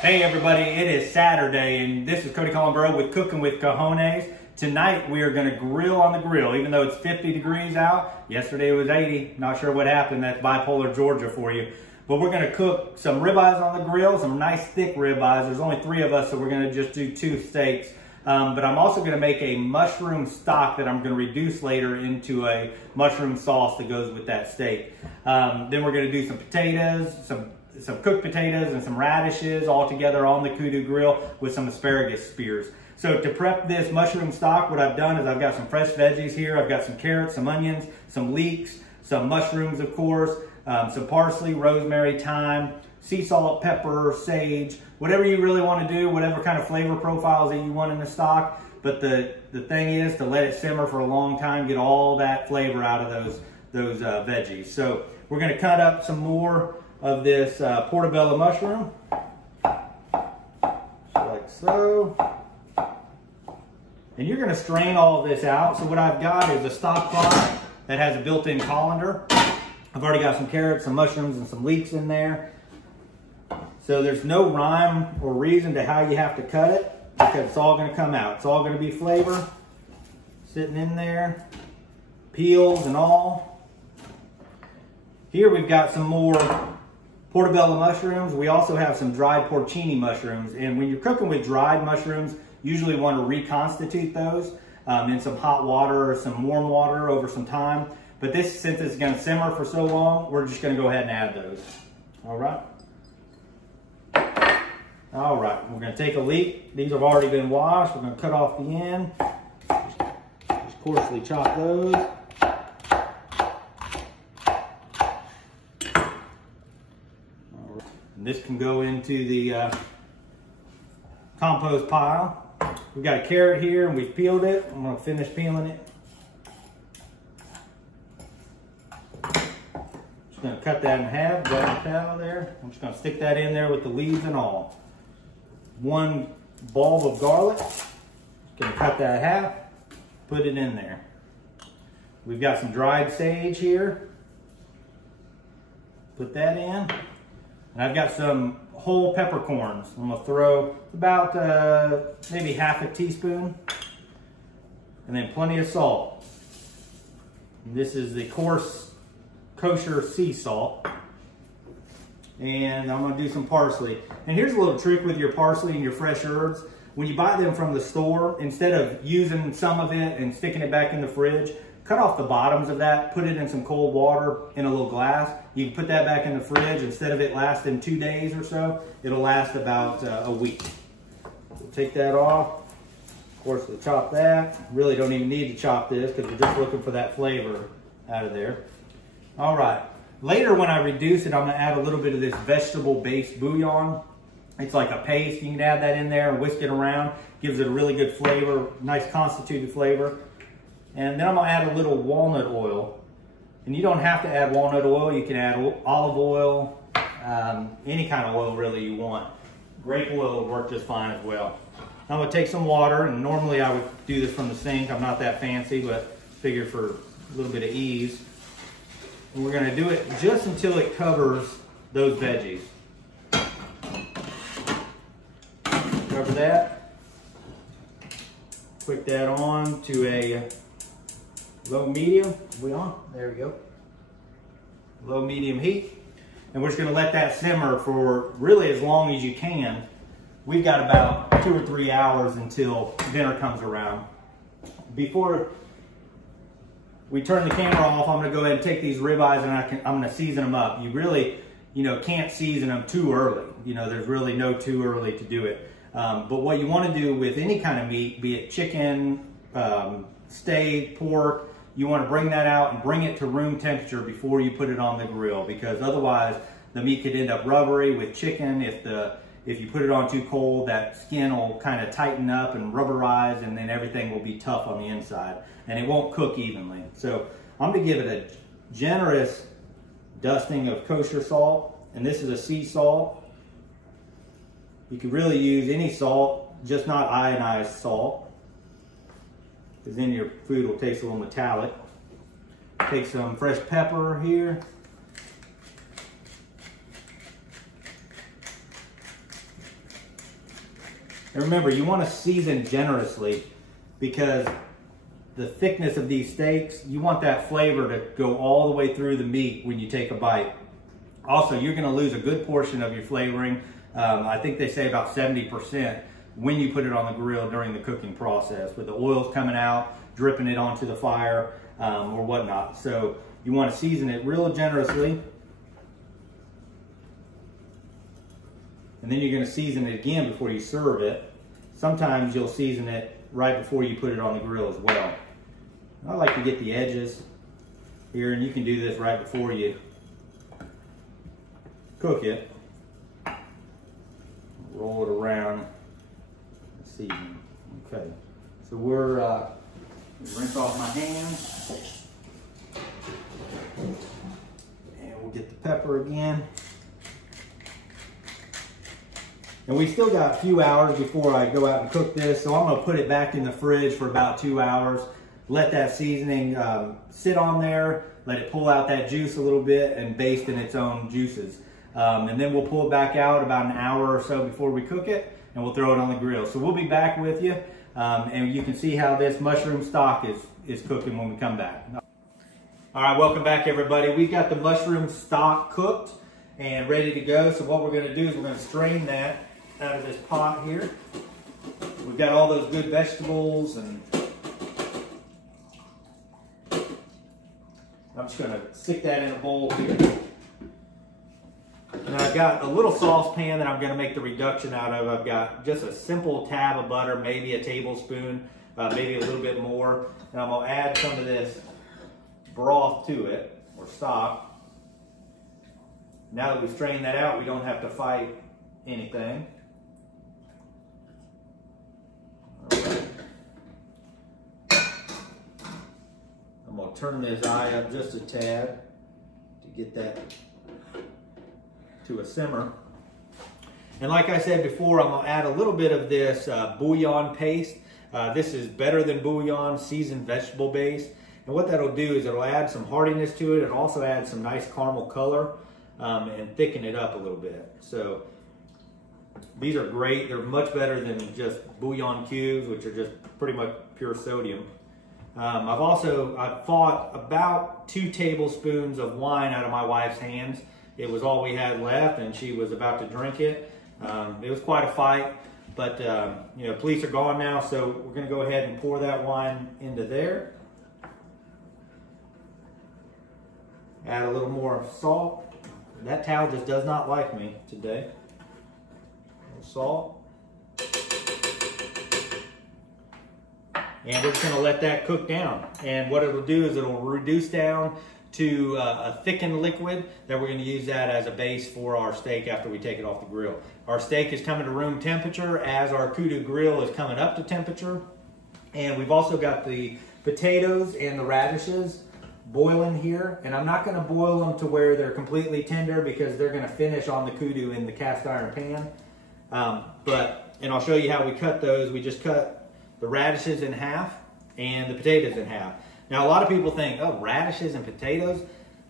Hey everybody, it is Saturday and this is Cody Collinborough with Cooking with Cojones. Tonight we are going to grill on the grill, even though it's 50 degrees out. Yesterday it was 80, not sure what happened. That's bipolar Georgia for you. But we're going to cook some ribeyes on the grill, some nice thick ribeyes. There's only 3 of us, so we're going to just do 2 steaks. But I'm also going to make a mushroom stock that I'm going to reduce later into a mushroom sauce that goes with that steak. Then we're going to do some potatoes, some cooked potatoes and some radishes all together on the Kudu grill with some asparagus spears. So to prep this mushroom stock, what I've done is I've got some fresh veggies here. I've got some carrots, some onions, some leeks, some mushrooms, of course, some parsley, rosemary, thyme, sea salt, pepper, sage, whatever you really want to do, whatever kind of flavor profiles that you want in the stock. But the thing is to let it simmer for a long time, get all that flavor out of those veggies. So we're going to cut up some more of this portobello mushroom, like so. And you're going to strain all of this out. So what I've got is a stock pot that has a built-in colander. I've already got some carrots, some mushrooms, and some leeks in there. So there's no rhyme or reason to how you have to cut it, because it's all going to come out. It's all going to be flavor sitting in there, peels and all. Here we've got some more portobello mushrooms. We also have some dried porcini mushrooms. And when you're cooking with dried mushrooms, you usually want to reconstitute those in some hot water or some warm water over some time. But this, since it's going to simmer for so long, we're just going to go ahead and add those. All right. All right, we're going to take a leek. These have already been washed. We're going to cut off the end. Just coarsely chop those. And this can go into the compost pile. We've got a carrot here and we've peeled it. I'm going to finish peeling it. Just going to cut that in half, got the towel there. I'm just going to stick that in there with the leaves and all. 1 bulb of garlic. Just going to cut that in half, put it in there. We've got some dried sage here. Put that in. And I've got some whole peppercorns. I'm going to throw about maybe half a teaspoon. And then plenty of salt. And this is the coarse kosher sea salt. And I'm going to do some parsley. And here's a little trick with your parsley and your fresh herbs. When you buy them from the store, instead of using some of it and sticking it back in the fridge, cut off the bottoms of that, put it in some cold water in a little glass. You can put that back in the fridge. Instead of it lasting 2 days or so, it'll last about a week. So take that off. Of course, we'll chop that. Really don't even need to chop this because we're just looking for that flavor out of there. All right. Later when I reduce it, I'm going to add a little bit of this vegetable-based bouillon. It's like a paste. You can add that in there and whisk it around. Gives it a really good flavor, nice constituted flavor. And then I'm going to add a little walnut oil. And you don't have to add walnut oil. You can add olive oil, any kind of oil really you want. Grape oil will work just fine as well. I'm going to take some water, and normally I would do this from the sink. I'm not that fancy, but figure for a little bit of ease. And we're going to do it just until it covers those veggies. Cover that. Put that on to a low medium. Are we on? There we go. Low medium heat. And we're just going to let that simmer for really as long as you can. We've got about 2 or 3 hours until dinner comes around. Before we turn the camera off, I'm going to go ahead and take these ribeyes and I'm going to season them up. You really, can't season them too early. There's really no too early to do it. But what you want to do with any kind of meat, be it chicken, steak, pork, you want to bring that out and bring it to room temperature before you put it on the grill, because otherwise the meat could end up rubbery. With chicken, if you put it on too cold, that skin will kind of tighten up and rubberize, and then everything will be tough on the inside and it won't cook evenly. So I'm going to give it a generous dusting of kosher salt, and this is a sea salt. You can really use any salt, just not ionized salt, because then your food will taste a little metallic. Take some fresh pepper here. And remember, you want to season generously because the thickness of these steaks, you want that flavor to go all the way through the meat when you take a bite. Also, you're going to lose a good portion of your flavoring. I think they say about 70% when you put it on the grill during the cooking process, with the oils coming out, dripping it onto the fire or whatnot. So you want to season it real generously. And then you're going to season it again before you serve it. Sometimes you'll season it right before you put it on the grill as well. I like to get the edges here, and you can do this right before you cook it. Roll it around and season. Okay, so we're rinse off my hands, and we'll get the pepper again. And we still got a few hours before I go out and cook this, so I'm gonna put it back in the fridge for about 2 hours. Let that seasoning sit on there, let it pull out that juice a little bit and baste in its own juices. And then we'll pull it back out about an hour or so before we cook it, and we'll throw it on the grill. So we'll be back with you, and you can see how this mushroom stock is cooking when we come back. All right, welcome back everybody. We've got the mushroom stock cooked and ready to go. So what we're gonna do is we're gonna strain that out of this pot here. We've got all those good vegetables, and I'm just gonna stick that in a bowl here. And I've got a little saucepan that I'm gonna make the reduction out of. I've got just a simple tab of butter, maybe a tablespoon, maybe a little bit more. And I'm gonna add some of this broth to it, or stock. Now that we've strained that out, we don't have to fight anything. All right. I'm gonna turn this eye up just a tad to get that to a simmer. And like I said before, I'm gonna add a little bit of this bouillon paste. This is better than bouillon, seasoned vegetable base. And what that'll do is it'll add some hardiness to it and also add some nice caramel color and thicken it up a little bit. So these are great. They're much better than just bouillon cubes, which are just pretty much pure sodium. I've fought about 2 tablespoons of wine out of my wife's hands. It was all we had left, and she was about to drink it. It was quite a fight, but you know, police are gone now, so we're gonna go ahead and pour that wine into there. Add a little more salt. That towel just does not like me today. A little salt. And we're just gonna let that cook down. And what it'll do is it'll reduce down to a thickened liquid that we're gonna use that as a base for our steak after we take it off the grill. Our steak is coming to room temperature as our Kudu grill is coming up to temperature. And we've also got the potatoes and the radishes boiling here. And I'm not gonna boil them to where they're completely tender because they're gonna finish on the Kudu in the cast iron pan. And I'll show you how we cut those. We just cut the radishes in half and the potatoes in half. Now, a lot of people think, oh, radishes and potatoes.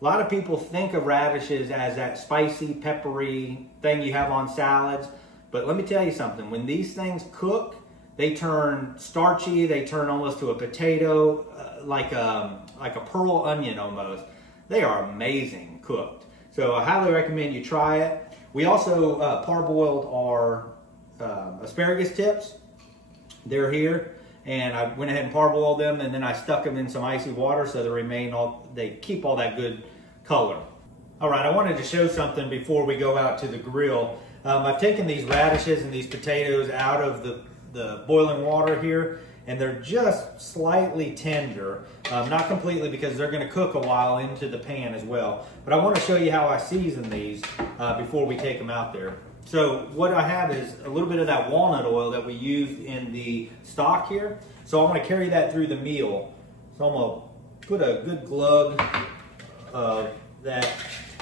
A lot of people think of radishes as that spicy, peppery thing you have on salads. But let me tell you something. When these things cook, they turn starchy. They turn almost to a potato, like a pearl onion almost. They are amazing cooked. So I highly recommend you try it. We also parboiled our asparagus tips. They're here. And I went ahead and parboiled them, and then I stuck them in some icy water so they keep all that good color. All right, I wanted to show something before we go out to the grill. I've taken these radishes and these potatoes out of the boiling water here, and they're just slightly tender. Not completely, because they're gonna cook a while into the pan as well. But I wanna show you how I season these before we take them out there. So what I have is a little bit of that walnut oil that we used in the stock here. So I'm gonna carry that through the meal. So I'm gonna put a good glug of that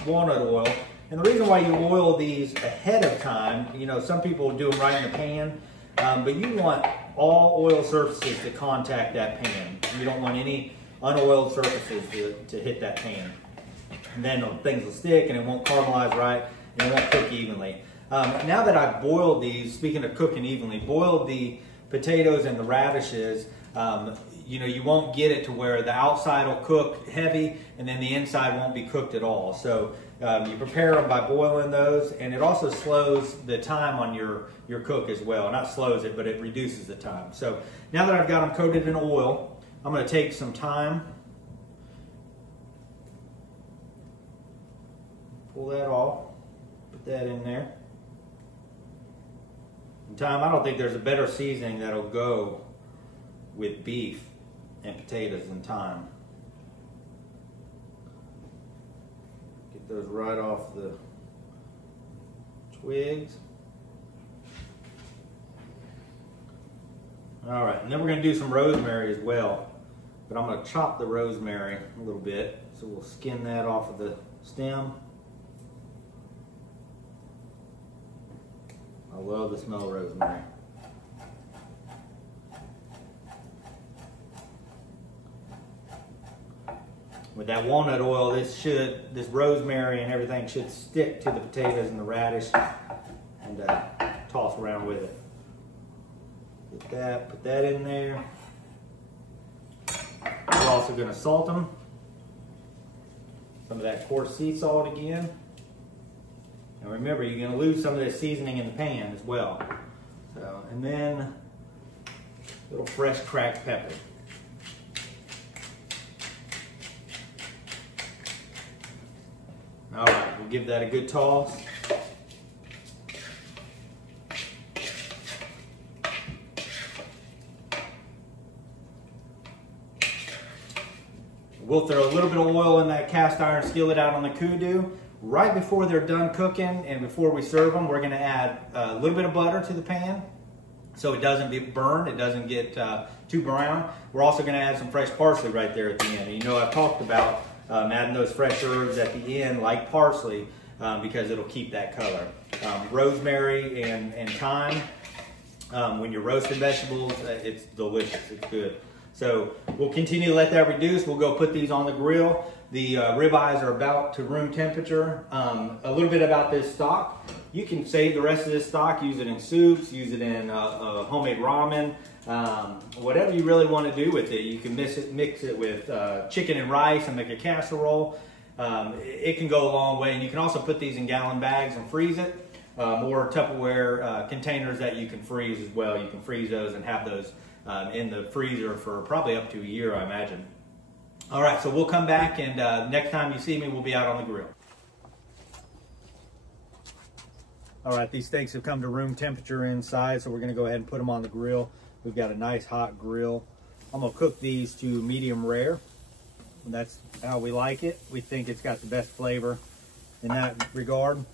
walnut oil. And the reason why you oil these ahead of time, you know, some people do them right in the pan, but you want all oil surfaces to contact that pan. You don't want any unoiled surfaces to hit that pan. And then things will stick and it won't caramelize right and it won't cook evenly. Now that I've boiled these, speaking of cooking evenly, boiled the potatoes and the radishes, you know, you won't get it to where the outside will cook heavy and then the inside won't be cooked at all. So you prepare them by boiling those, and it also slows the time on your cook as well. Not slows it, but it reduces the time. So now that I've got them coated in oil, I'm going to take some thyme, pull that off, put that in there. And thyme, I don't think there's a better seasoning that'll go with beef and potatoes than thyme. Get those right off the twigs. All right, and then we're going to do some rosemary as well. But I'm going to chop the rosemary a little bit. So we'll skin that off of the stem. I love the smell of rosemary. With that walnut oil, this rosemary and everything should stick to the potatoes and the radish, and toss around with it. Get that, put that in there. We're also going to salt them. Some of that coarse sea salt again. And remember, you're going to lose some of this seasoning in the pan as well. So, and then a little fresh cracked pepper. All right, we'll give that a good toss. We'll throw a little bit of oil in that cast iron skillet out on the Kudu. Right before they're done cooking and before we serve them, we're going to add a little bit of butter to the pan so it doesn't get burned, it doesn't get too brown. We're also going to add some fresh parsley right there at the end. You know, I've talked about adding those fresh herbs at the end, like parsley, because it'll keep that color. Rosemary and thyme, when you're roasting vegetables, it's delicious, it's good. So we'll continue to let that reduce. We'll go put these on the grill. The ribeyes are about to room temperature. A little bit about this stock. You can save the rest of this stock, use it in soups, use it in homemade ramen, whatever you really want to do with it. You can mix it with chicken and rice and make a casserole. It can go a long way. And you can also put these in gallon bags and freeze it, or Tupperware containers that you can freeze as well. You can freeze those and have those in the freezer for probably up to a year, I imagine. All right, so we'll come back, and next time you see me, we'll be out on the grill. All right, these steaks have come to room temperature inside, so we're gonna go ahead and put them on the grill. We've got a nice hot grill. I'm gonna cook these to medium rare. And that's how we like it. We think it's got the best flavor in that regard.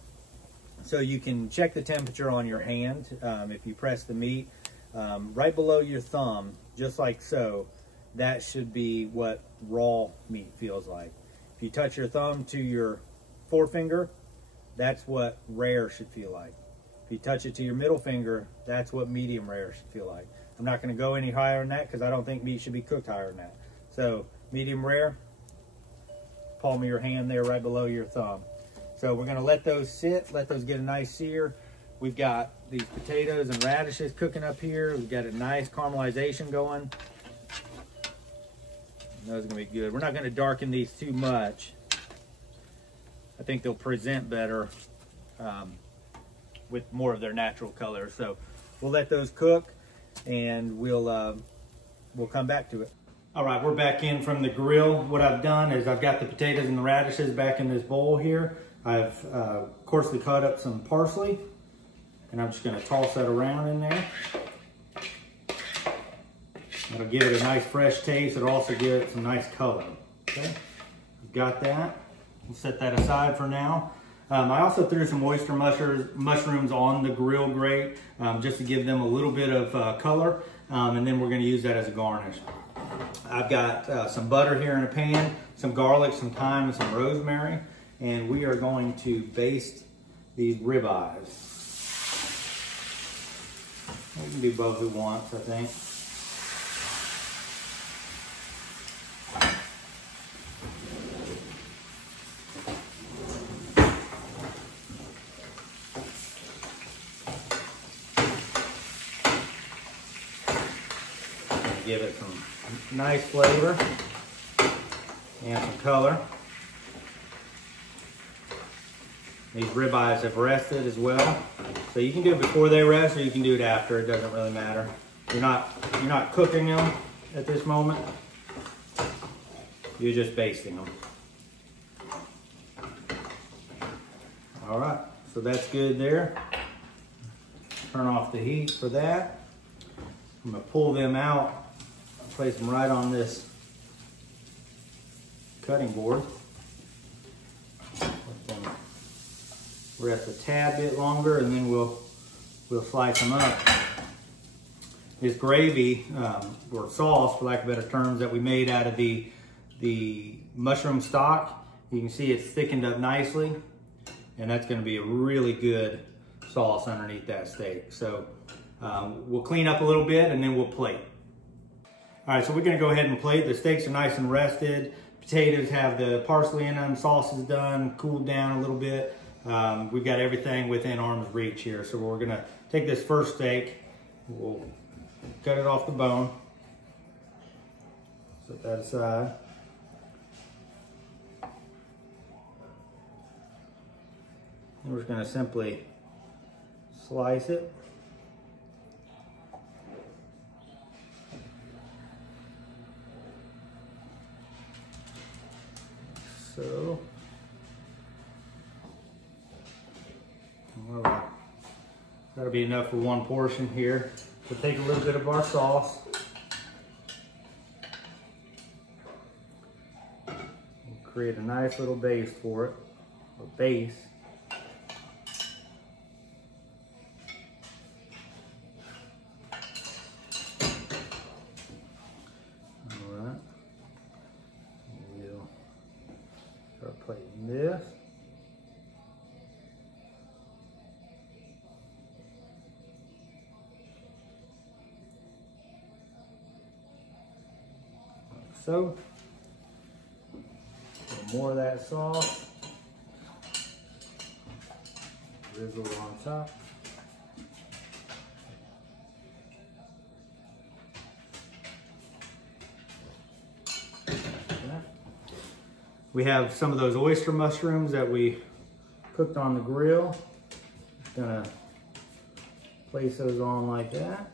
So you can check the temperature on your hand. If you press the meat right below your thumb, just like so, that should be what raw meat feels like. If you touch your thumb to your forefinger, that's what rare should feel like. If you touch it to your middle finger, that's what medium rare should feel like. I'm not going to go any higher than that because I don't think meat should be cooked higher than that. So medium rare, palm of your hand there right below your thumb. So we're going to let those sit, let those get a nice sear. We've got these potatoes and radishes cooking up here. We've got a nice caramelization going. Those are going to be good. We're not going to darken these too much. I think they'll present better with more of their natural color. So we'll let those cook, and we'll come back to it. All right, we're back in from the grill. What I've done is I've got the potatoes and the radishes back in this bowl here. I've coarsely cut up some parsley, and I'm just going to toss that around in there. It'll give it a nice fresh taste. It'll also give it some nice color. Okay, we've got that. We'll set that aside for now. I also threw some oyster mushrooms on the grill grate just to give them a little bit of color, and then we're going to use that as a garnish. I've got some butter here in a pan, some garlic, some thyme, and some rosemary, and we are going to baste these ribeyes. We can do both at once, I think. give it some nice flavor and some color. These ribeyes have rested as well. So you can do it before they rest, or you can do it after. It doesn't really matter. You're not cooking them at this moment. You're just basting them. All right, so that's good there. Turn off the heat for that. I'm gonna pull them out, place them right on this cutting board. Let them rest a tad bit longer, and then we'll slice them up. This gravy, or sauce, for lack of better terms, that we made out of the mushroom stock, you can see it's thickened up nicely, and that's gonna be a really good sauce underneath that steak. So we'll clean up a little bit and then we'll plate. All right, so we're gonna go ahead and plate. The steaks are nice and rested. Potatoes have the parsley in them, sauce is done, cooled down a little bit. We've got everything within arm's reach here. So we're gonna take this first steak, we'll cut it off the bone, set that aside. And we're just gonna simply slice it. So, all right, that'll be enough for one portion here. We'll take a little bit of our sauce and create a nice little base for it, or base. Plating this. Like so. A little more of that sauce. Drizzle on top. We have some of those oyster mushrooms that we cooked on the grill. Just gonna place those on like that.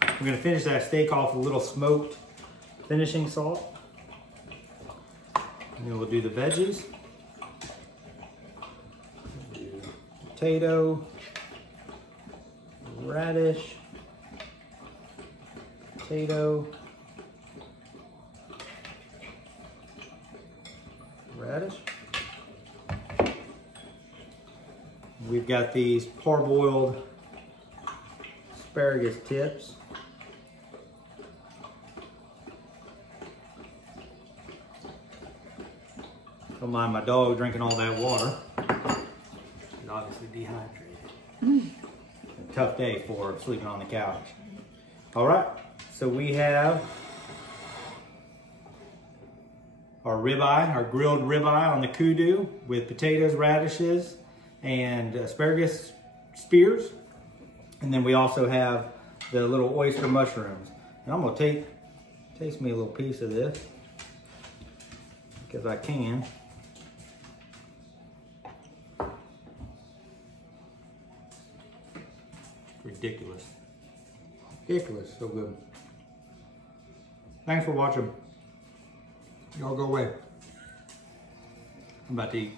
Right. We're gonna finish that steak off with a little smoked finishing salt. And then we'll do the veggies. We'll do potato, radish, potato, radish. We've got these parboiled asparagus tips. Don't mind my dog drinking all that water. She's obviously dehydrated. A tough day for her, sleeping on the couch. All right. So we have our ribeye, our grilled ribeye on the Kudu with potatoes, radishes, and asparagus spears. And then we also have the little oyster mushrooms. And I'm gonna taste me a little piece of this because I can. Ridiculous. Ridiculous, so good. Thanks for watching. Y'all go away. I'm about to eat.